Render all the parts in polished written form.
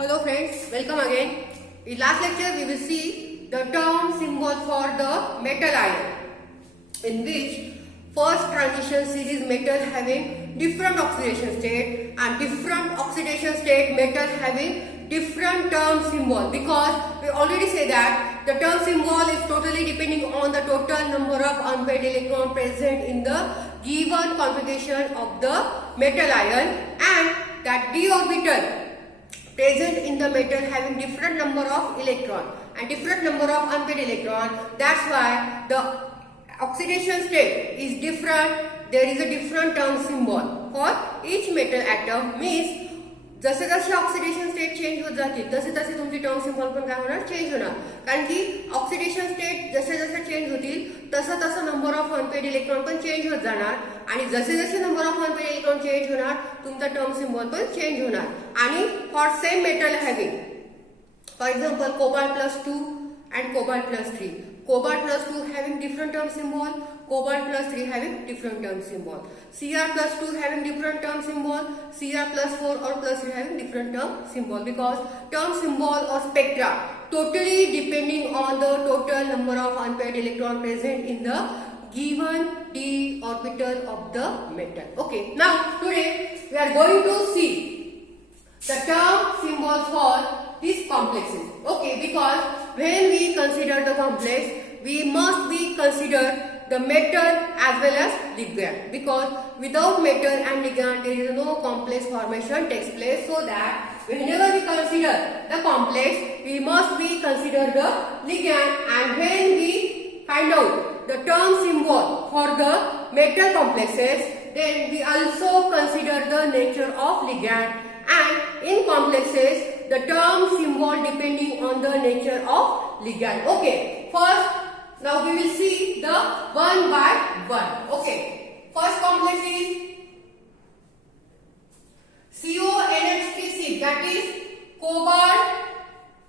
Hello friends, welcome again. In last lecture we will see the term symbol for the metal ion, in which first transition series metal having different oxidation state and different oxidation state metal having different term symbol, because we already say that the term symbol is totally depending on the total number of unpaired electron present in the given configuration of the metal ion, and that d orbital present in the metal having different number of electron and different number of unpaired electron. That's why the oxidation state is different. There is a different term symbol for each metal atom. Means जसे जसे oxidation state change होत जातील तसे तसे तुमची term symbol पण काय होणार, चेंज होणार. कारण की ऑक्सिडेशन स्टेट जसे जसे चेंज होतील तसं तसं नंबर ऑफ अनपेड इलेक्ट्रॉन पण चेंज होत जाणार, आणि जसे जसे number of unpaired electron change होणार तुमचा टर्म सिम्बॉल पण चेंज होणार. आणि for same metal having, for example cobalt plus 2 and cobalt plus 3. Cobalt plus 2 having different term symbol, cobalt plus 3 having different term symbol. Cr plus 2 having different term symbol, Cr plus 4 or plus 3 having different term symbol, because term symbol or spectra totally depending on the total number of unpaired electron present in the given d orbital of the metal. Okay, now today we are going to see the term symbol for these complexes. Okay, because when we consider the complex, we must be consider the metal as well as ligand, because without metal and ligand there is no complex formation takes place. So that whenever we consider the complex, we must be consider the ligand, and when we find out the term symbol for the metal complexes, then we also consider the nature of ligand. And in complexes, the term symbol depending on the nature of ligand. Okay, first now we will see the one by one. Okay, first complex is CONH3, that is cobalt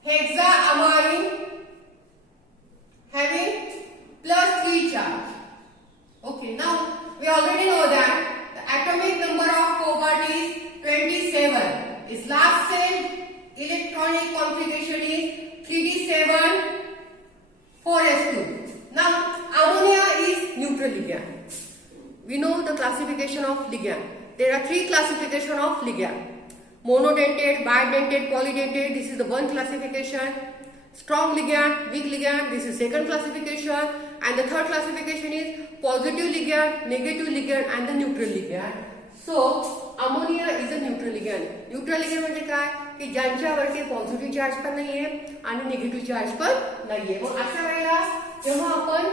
hexaamine having plus 3 charge. Okay, now we already know that the atomic number of cobalt is 27. Its last cell electronic configuration is 3d7 4s2. Now ammonia is neutral ligand. We know the classification of ligand. There are three classification of ligand: monodentate, bidentate, polydentate. This is the one classification. Strong ligand, weak ligand, this is second classification, and the third classification is positive ligand, negative ligand, and the neutral ligand. So ammonia is a neutral ligand. Neutral ligand म्हणजे काय की ज्यांच्यावरती positive charge पण नाहीये आणि negative charge पण नाहीये. मग अशा वेळेला जेव्हा आपण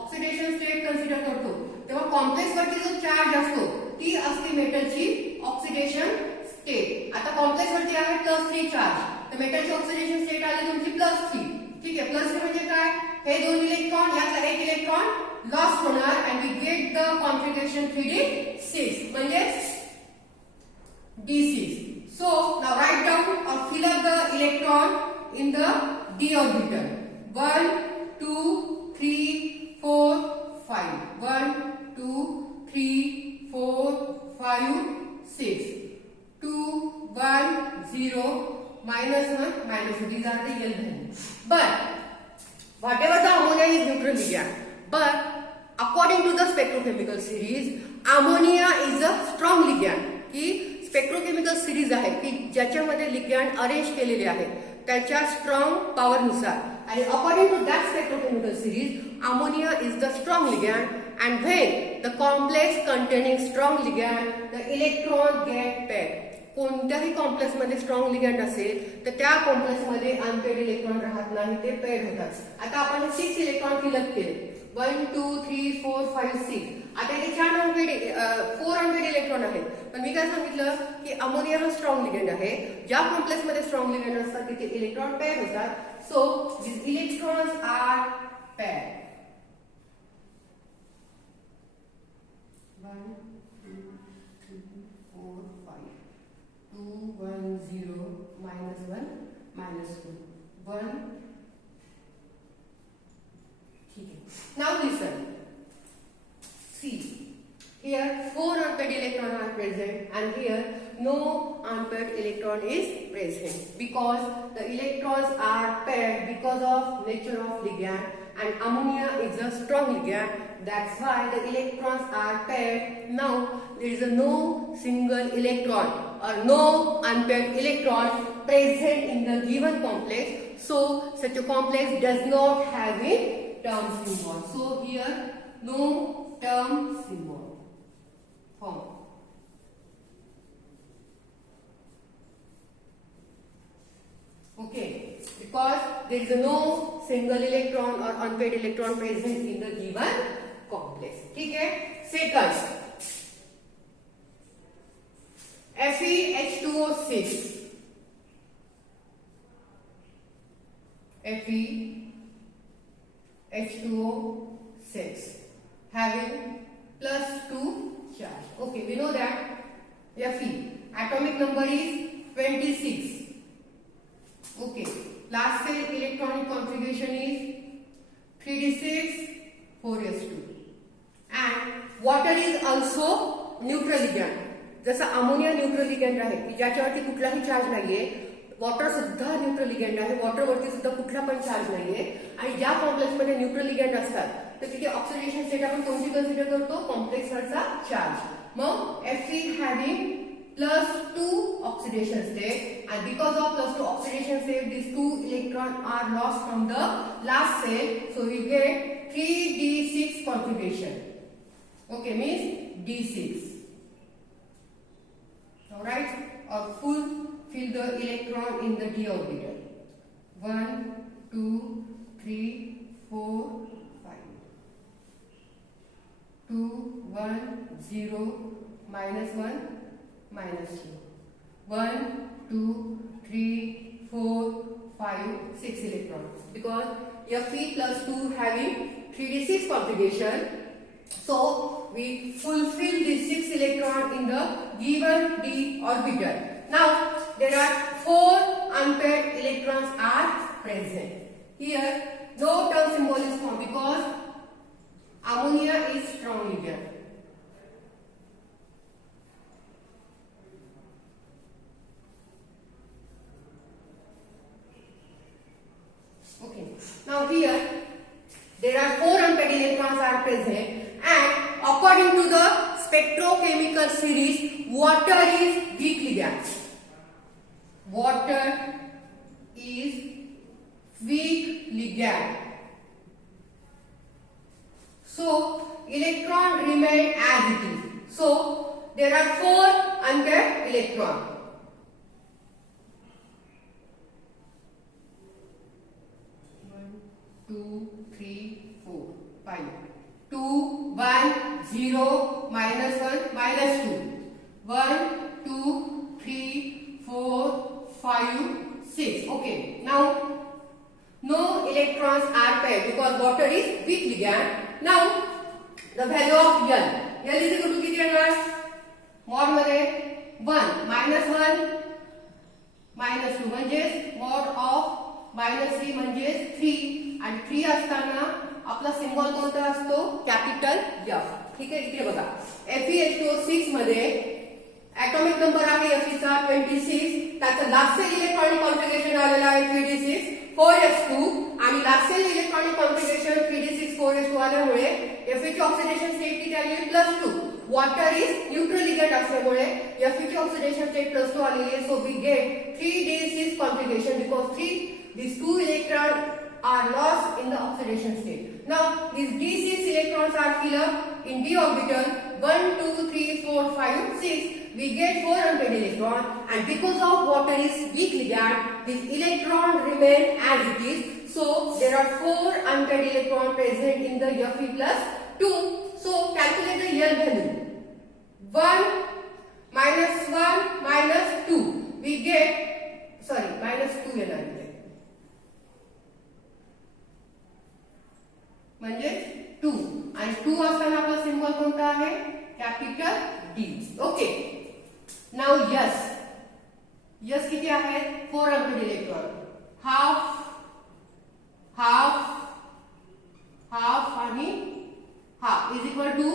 ऑक्सिडेशन स्टेट कन्सिडर करतो तेव्हा कॉम्प्लेक्स वरती जो चार्ज असतो ती असते मेटलची ऑक्सिडेशन स्टेट. आता कॉम्प्लेक्स वरती आहे +3 चार्ज, तर मेटलची ऑक्सिडेशन स्टेट आली तुमची +3. ठीक आहे, +3 म्हणजे काय, हे दोन इलेक्ट्रॉन यातला एक इलेक्ट्रॉन लॉस होणार, and we get the configuration 3d6 म्हणजे d6. So now write down or fill up the electron in the d orbital. 1 2 3 4 5. 1 2 3 4 5 6. 2 1 0 -1 -2. These are the L values. But whatever the ammonia is neutral ligand, but according to the spectrochemical series, ammonia is a strong ligand. की spectrochemical series आहे की ज्याच्यामध्ये लिगॅन्ड arrange केलेले आहेत त्याच्या strong power नुसार, आणि according to that spectrochemical series ammonia is the strong ligand, and when the complex containing strong ligand the electron get paired. कोणत्याही कॉम्प्लेक्स मध्ये स्ट्रॉंग लिगॅन्ड असेल तर त्या कॉम्प्लेक्स मध्ये अनपेड इलेक्ट्रॉन राहत नाही, ते पेड होतात. आता आपण 6 इलेक्ट्रॉन फिलअप केले, 1 2 3 4 5 6. आता इथे 4 अनपेड इलेक्ट्रॉन आहेत, पण मी काय सांगितलं की अमोनिया हा स्ट्रॉंग लिगॅन्ड आहे. ज्या कॉम्प्लेक्स मध्ये स्ट्रॉंग लिगॅन्ड असतात तिथे इलेक्ट्रॉन पेड होतात. So this electrons are paired. 1 2 3 4 5 2 1 0 -1 -2 1. ठीक है. Now listen. See, here 4 unpaired electrons are present, and here no unpaired electron is present because the electrons are paired because of nature of ligand, and ammonia is a strong ligand. That's why the electrons are paired. Now there is no single electron or no unpaired electron present in the given complex. So such a complex does not have a term symbol. So here no term symbol form. Okay, because there is no single electron or unpaired electron present in the given complex. ठीक है? Second, FeH2O6. FeH2O6 having +2 charge. Okay, we know that Fe atomic number is 26. Okay, last cell electronic configuration is 3d6 4s2, and water is also neutral ligand. जसा ammonia neutral ligand आहे की ज्याच्यावरती कुठलाही charge नाहीये, water सुद्धा neutral ligand आहे. वॉटरवरती सुद्धा कुठला पण चार्ज नाहीये. आणि ज्या कॉम्प्लेक्स मध्ये न्यूट्रल लिगँड असतात तर तिथे ऑक्सिडेशन स्टेट आपण कोणती कन्सिडर करतो? कॉम्प्लेक्स वरचा charge. Mug Fe having +2 oxidation state, and because of +2 oxidation state, these 2 electrons are lost from the last cell, so we get 3d6 configuration. Okay, means d6. All right, or fill the electron in the d orbital. 1 2 3 4 5. 2 1 0 -1 -2. 1 2 3 4 5 6 electrons, because Fe +2 having 3d6 configuration, so we fulfill the 6 electron in the given d orbital. Now there are 4 unpaired electrons are present. Here no term symbol is formed because ammonia is strong ligand. Okay. Now here there are 4 unpaired electrons are present, and according to the spectrochemical series, water is weak ligand. Water is weak ligand. So electron remain as it is. So there are 4 unpaired electrons. 2 3 4 5. 2 1 0 -1 -2. 1 2 3 4 5 6. Okay, now no electrons are paired because water is weak ligand. Now the value of L is equal to किती येणार? Mod मध्ये 1 -1 -2 म्हणजे mod of -3 म्हणजे 3, आणि 3 असताना आपला symbol कोणता असतो? Capital F. ठीक आहे, इथे बघा FeH2O6 मध्ये ॲटॉमिक नंबर आहे Fe चा 26, त्याचं लास्ट सेल इलेक्ट्रॉनिक कॉन्फिगरेशन आलेला आहे 3d6 4s2, आणि last cell electronic configuration 3d6 4s2 आल्यामुळे Fe ची ऑक्सिडेशन स्टेट किती आली? +2. वॉटर इज न्यूट्रल लिगँड असल्यामुळे Fe ची ऑक्सिडेशन स्टेट +2 आलेली आहे. So we get 3d6 configuration because these 2 electrons are lost in the oxidation state. Now these d6 electrons are filled up in d orbital 1 2 3 4 5 6. We get 4 unpaired electrons, and because of water is weak ligand, this electron remain as it is. So there are 4 unpaired electrons present in the Fe+2. So calculate the L value. 1 -2. We get -2 येणार आहे. म्हणजे 2, आणि 2 असताना आपला symbol कोणता आहे? Capital D. Okay, now yes किती आहेत? 4 unpaired electron. हाफ आणि half is equal to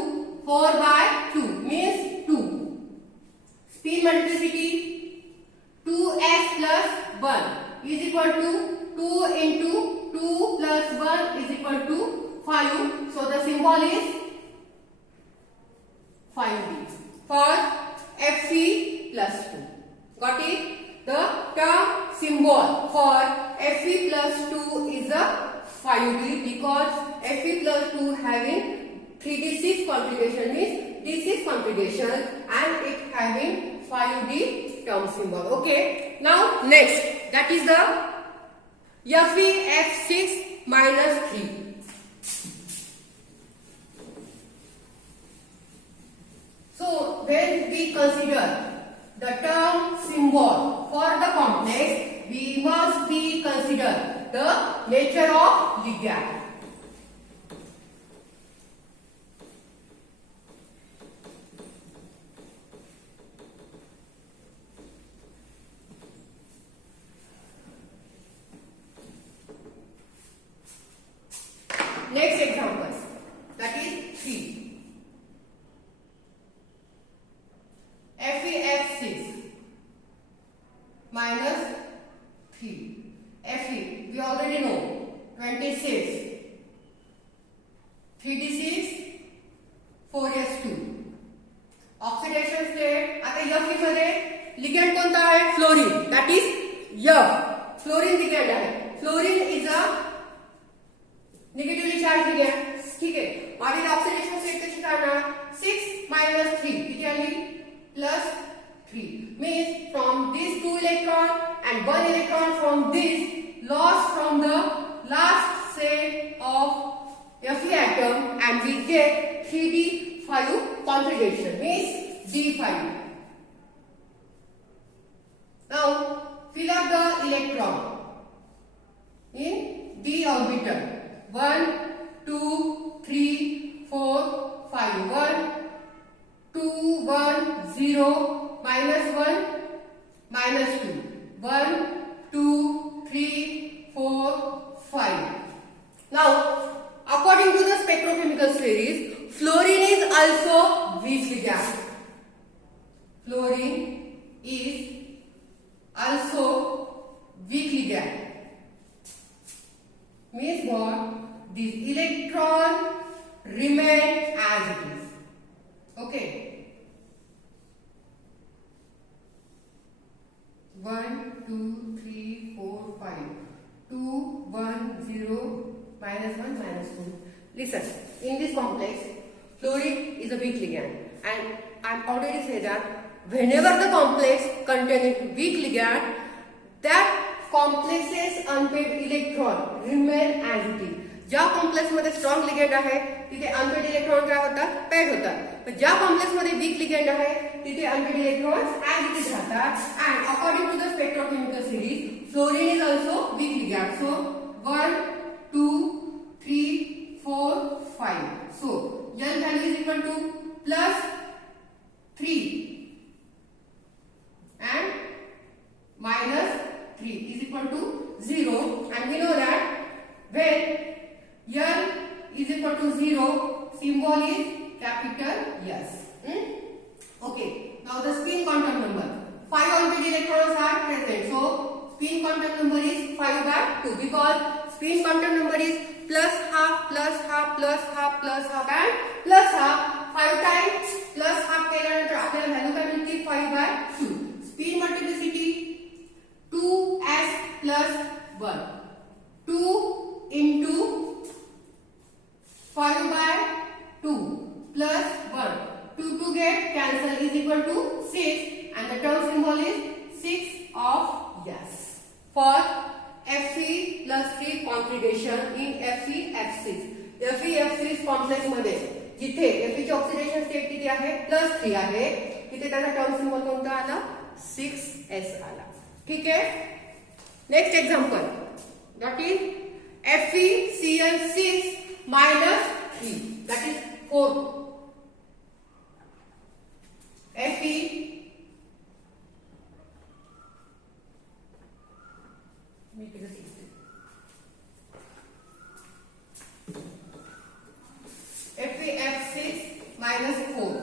4/2 means 2. spin multiplicity 2s plus 1 is equal to 2 into 2 plus 1 is equal to 5. So the symbol is 5b for Fc plus 2. Got it? The term symbol for Fe plus 2 is a 5d because Fe plus 2 having 3d6 configuration means d6 configuration and it having 5d term symbol. Okay. Now next, that is the Fe(f6) minus 3. So when we consider the term symbol for the complex, we must be consider the nature of ligand. Next example, that is 3. Fe(f6) minus 3. Fe, we already know, 26. 3d6, 4s2. Oxidation state. आता Fe मध्ये ligand कोणता आहे? Fluorine. That is F. Fluorine ligand आहे. Fluorine is a negatively charged ligand. ठीक आहे. आणि oxidation state कशी करणार? 6 minus 3 किती आली? Plus 3 means from these 2 electron and 1 electron from this lost from the last set of Fe atom and we get 3d5 configuration means d5. Now fill up the electron in d orbital. 1 2 3 4 5. 1 2 1 0 minus 1 minus 2. 1 2 3 4 5. Now according to the spectrochemical series, fluorine is also weak ligand. Fluorine is also weak ligand. Means what? This electron remain as it is. Okay. 1 2 3 4 5. 2 1 0 minus 1 minus 2. Listen, in this complex, fluorine is a weak ligand and I already said that whenever the complex containing weak ligand, that complex's unpaired electron remain as it is. ज्या complex मध्ये strong ligand आहे तिथे unpaired electron काय होतात? Paid होतात. पण ज्या complex मध्ये वीक लिगेंड आहे तिथे unpaired electrons as it is राहतात. And according to the spectrochemical series, fluorine is also weak ligand. So 1 2 3 4 5. So N value is equal to plus 3 and minus 3 is equal to 0, and we know that when N is equal to 0, symbol is capital S. Okay. Now the spin quantum number. 5 orbital electrons are present. So spin quantum number is 5 by 2 because spin quantum number is plus half plus half plus half plus half and plus half. 5 times plus half केल्यानंतर आपल्याला value काय मिळते? 5 by 2. Spin multiplicity 2s plus 1. 2 into 5 by 2 plus 1. 2 to get cancel is equal to 6 and the term symbol is 6 of yes. For Fe plus 3 configuration in FeF6. FeF6 complex मध्ये जिथे Fe ची oxidation state किती आहे? +3 आहे. तिथे त्याचा term symbol कोणता आला? 6s आला. ठीक आहे. Next example, that is FeCl6 minus 3, that is 4. Fe make it a 6. FeF6 minus 4.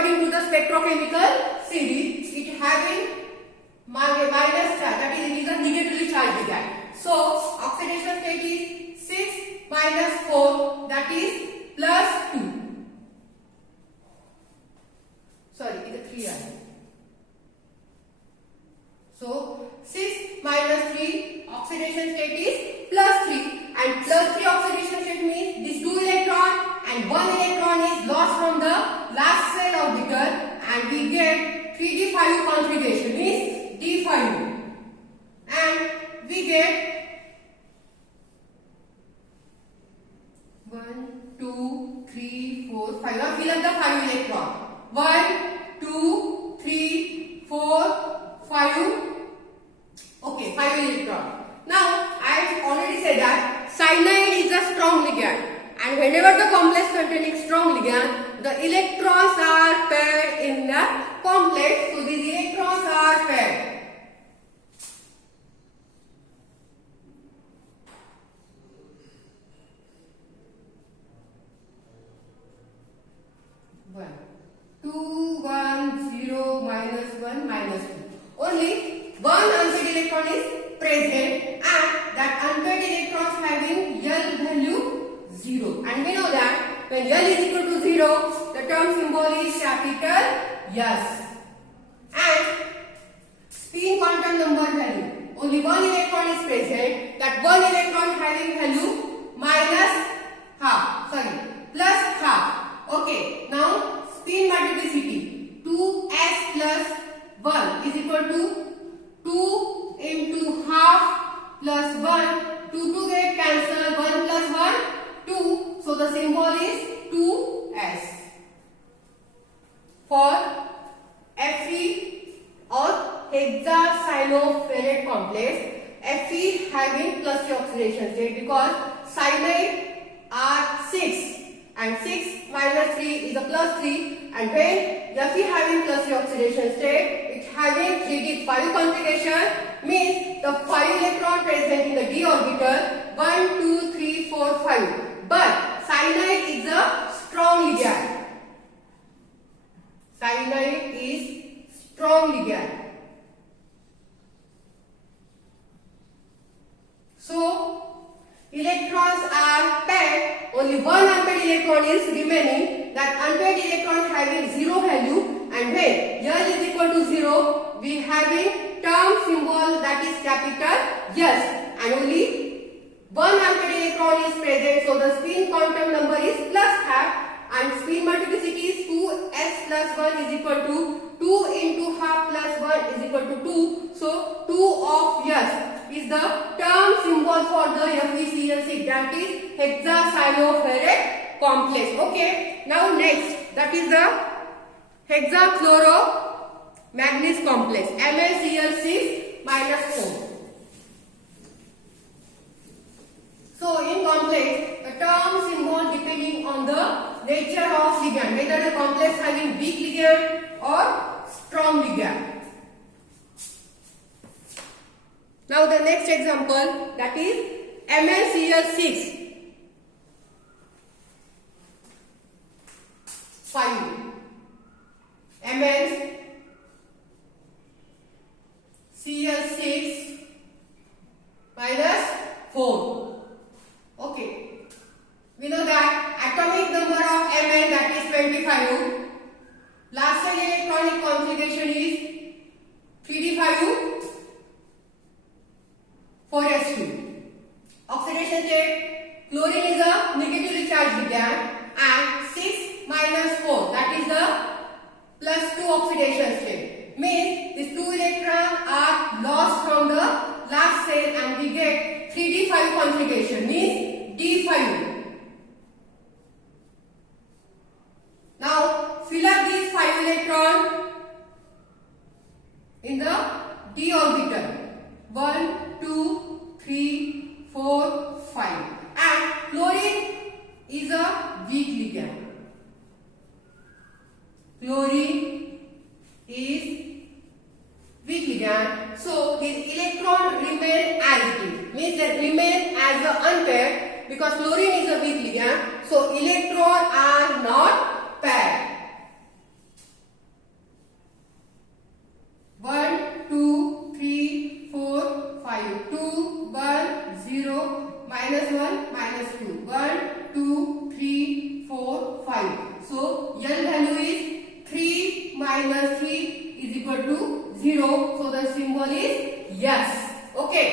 according to the spectrochemical series, it having minus charge, that is, it is a negatively charged ligand. So oxidation state is 6 minus 4, that is plus 2. Sorry, it is 3 ion. So 6 minus 3, oxidation state is plus 3, and plus 3 oxidation state means this 2 electron and 1 electron is lost from the last cell orbital, and we get 3d5 configuration, means d5, and we get 1, 2, 3, 4, 5. Now fill up the 5 electron. 1, 2, 3, 4, 5. Okay, 5 electron. Now I have already said that cyanide is a strong ligand, and whenever the complex containing strong ligand, the electrons are paired in the complex. So these electrons are paired. Two, 1, 0, minus 1, minus 2. Only one unpaired electron is present, and that unpaired electrons having L value 0. And we know that when L is equal to 0, the term symbol is capital S. And spin quantum number value, only one electron is present, that one electron having value minus half, plus half. Okay, now spin multiplicity, 2s plus 1 is equal to 2 into half plus 1. 2 get cancelled, 1 plus 1, 2. So the symbol is 2s. For Fe or hexacyanoferrate complex, Fe having plus 3 oxidation state, because cyanide are 6. And 6 minus 3 is a plus 3, and when Fe having plus 3 oxidation state, it having 3d5 configuration, means the 5 electron present in the d orbital, 1, 2, 3, 4, 5. But cyanide is a strong ligand. Cyanide is strong ligand. So electrons are paired, only one unpaired electron is remaining, that unpaired electron having 0 value, and when L is equal to 0, we having term symbol that is capital S, and only one unpaired electron is present, so the spin quantum number is plus half, and spin multiplicity is 2s plus 1 is equal to 2 into half plus 1 is equal to 2, so 2 of S is the term symbol for the FeCl6, that is hexacyanoferrate complex. Okay, now next, that is the hexachloromanganese complex, MnCl6 minus 4. So in complex, the term symbol depending on the nature of ligand, whether the complex having weak ligand or strong ligand. Now the next example, that is MnCl6 5. MnCl6 minus 4. Okay. We know that atomic number of Mn, that is 25. Last cell electronic configuration is 3d5 4s2. Oxidation state, chlorine is a negatively charged ligand, and 6 minus 4, that is the plus 2 oxidation state. Means these 2 electrons are lost from the last cell, and we get 3d5 configuration, means d5. Now fill up these 5 electrons in the d orbital, 1, 2, 3, 4, 5, and chlorine is a weak ligand. Chlorine is weak ligand, so his electron remain as it is, means that remain as the unpaired, because chlorine is a weak ligand, so electron are not paired. minus 3 is equal to 0. So the symbol is yes. Okay.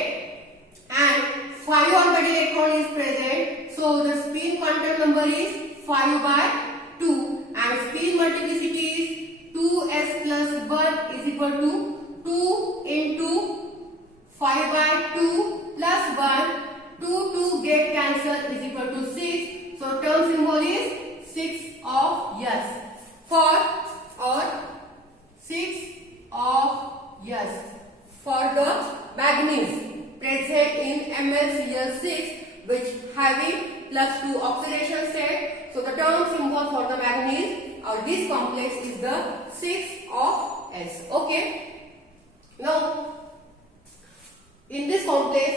And 5 orbital electron is present. So the spin quantum number is 5 by 2. And spin multiplicity is 2s plus 1 is equal to 2 into 5 by 2 plus 1. 2 get cancelled is equal to 6. So term symbol is 6 of yes. For 6 of yes for the manganese present in MnCl6 which having plus 2 oxidation state. So the term symbol for the manganese or this complex is the 6 of S. Okay. Now in this complex,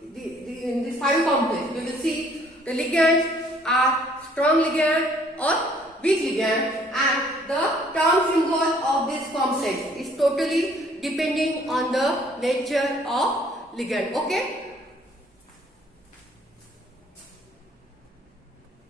in this 5 complex, we will see the ligands are strong ligand or weak ligand, and the term symbol of this complex is totally depending on the nature of ligand. Okay.